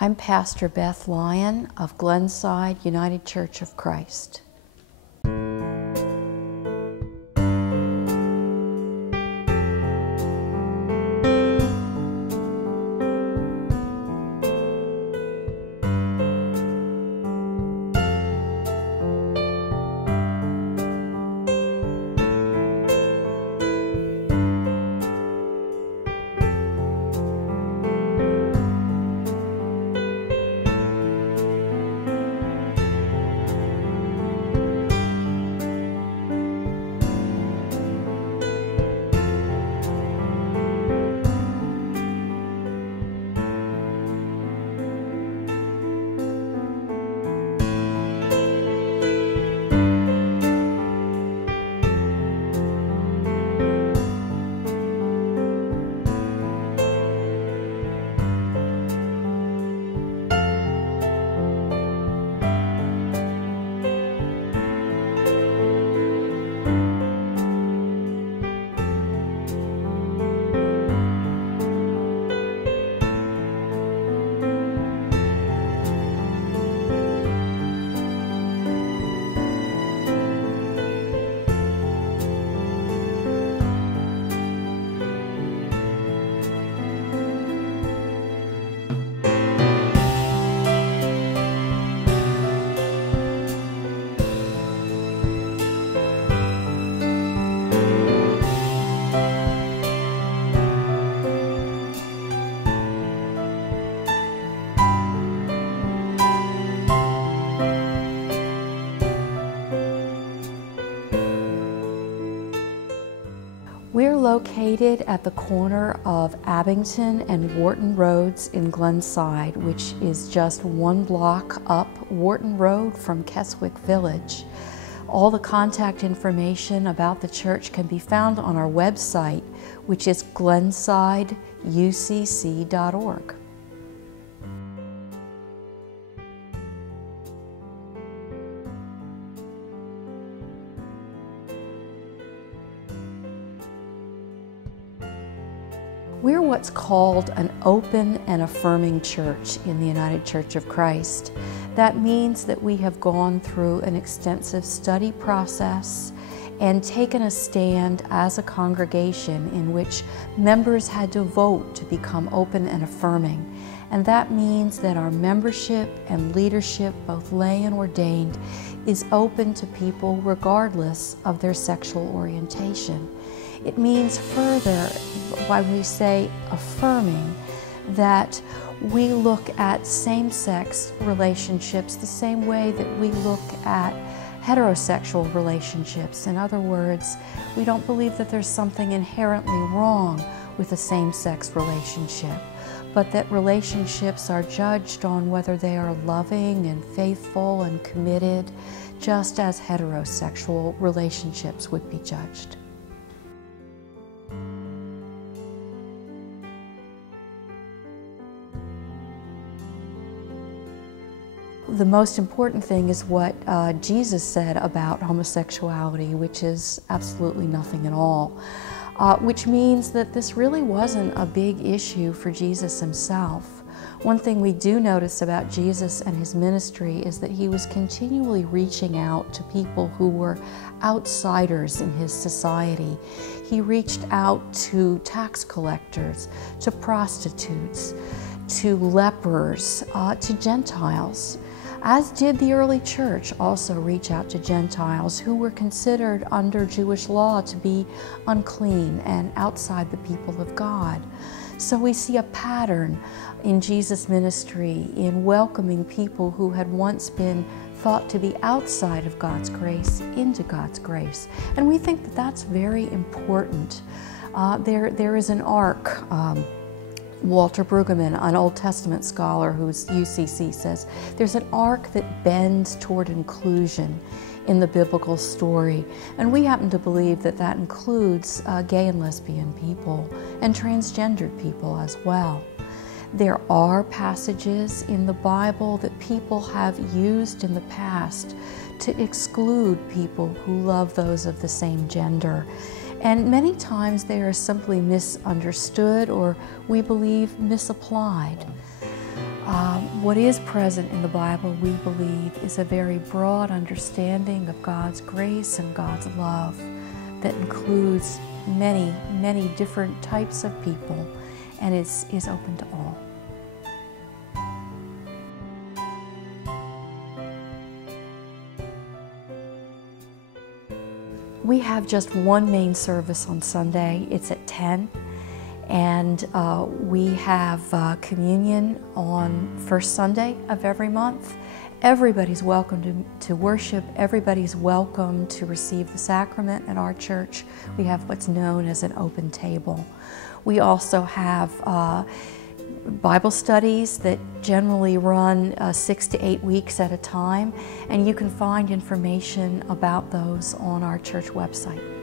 I'm Pastor Beth Lyon of Glenside United Church of Christ. We're located at the corner of Abington and Wharton Roads in Glenside, which is just one block up Wharton Road from Keswick Village. All the contact information about the church can be found on our website, which is glensideucc.org. We're what's called an open and affirming church in the United Church of Christ. That means that we have gone through an extensive study process and taken a stand as a congregation in which members had to vote to become open and affirming. And that means that our membership and leadership, both lay and ordained, is open to people regardless of their sexual orientation. It means further, when we say affirming, that we look at same-sex relationships the same way that we look at heterosexual relationships. In other words, we don't believe that there's something inherently wrong with a same-sex relationship, but that relationships are judged on whether they are loving and faithful and committed, just as heterosexual relationships would be judged. The most important thing is what Jesus said about homosexuality, which is absolutely nothing at all, which means that this really wasn't a big issue for Jesus himself. One thing we do notice about Jesus and his ministry is that he was continually reaching out to people who were outsiders in his society. He reached out to tax collectors, to prostitutes, to lepers, to Gentiles. As did the early church also reach out to Gentiles who were considered under Jewish law to be unclean and outside the people of God. So we see a pattern in Jesus' ministry in welcoming people who had once been thought to be outside of God's grace into God's grace. And we think that that's very important. There is an arc. Walter Brueggemann, an Old Testament scholar who's UCC, says there's an arc that bends toward inclusion in the biblical story. And we happen to believe that that includes gay and lesbian people and transgendered people as well. There are passages in the Bible that people have used in the past to exclude people who love those of the same gender. And many times they are simply misunderstood or, we believe, misapplied. What is present in the Bible, we believe, is a very broad understanding of God's grace and God's love that includes many, many different types of people and is open to all. We have just one main service on Sunday. It's at 10. And we have communion on first Sunday of every month. Everybody's welcome to worship. Everybody's welcome to receive the sacrament at our church. We have what's known as an open table. We also have Bible studies that generally run 6 to 8 weeks at a time, and you can find information about those on our church website.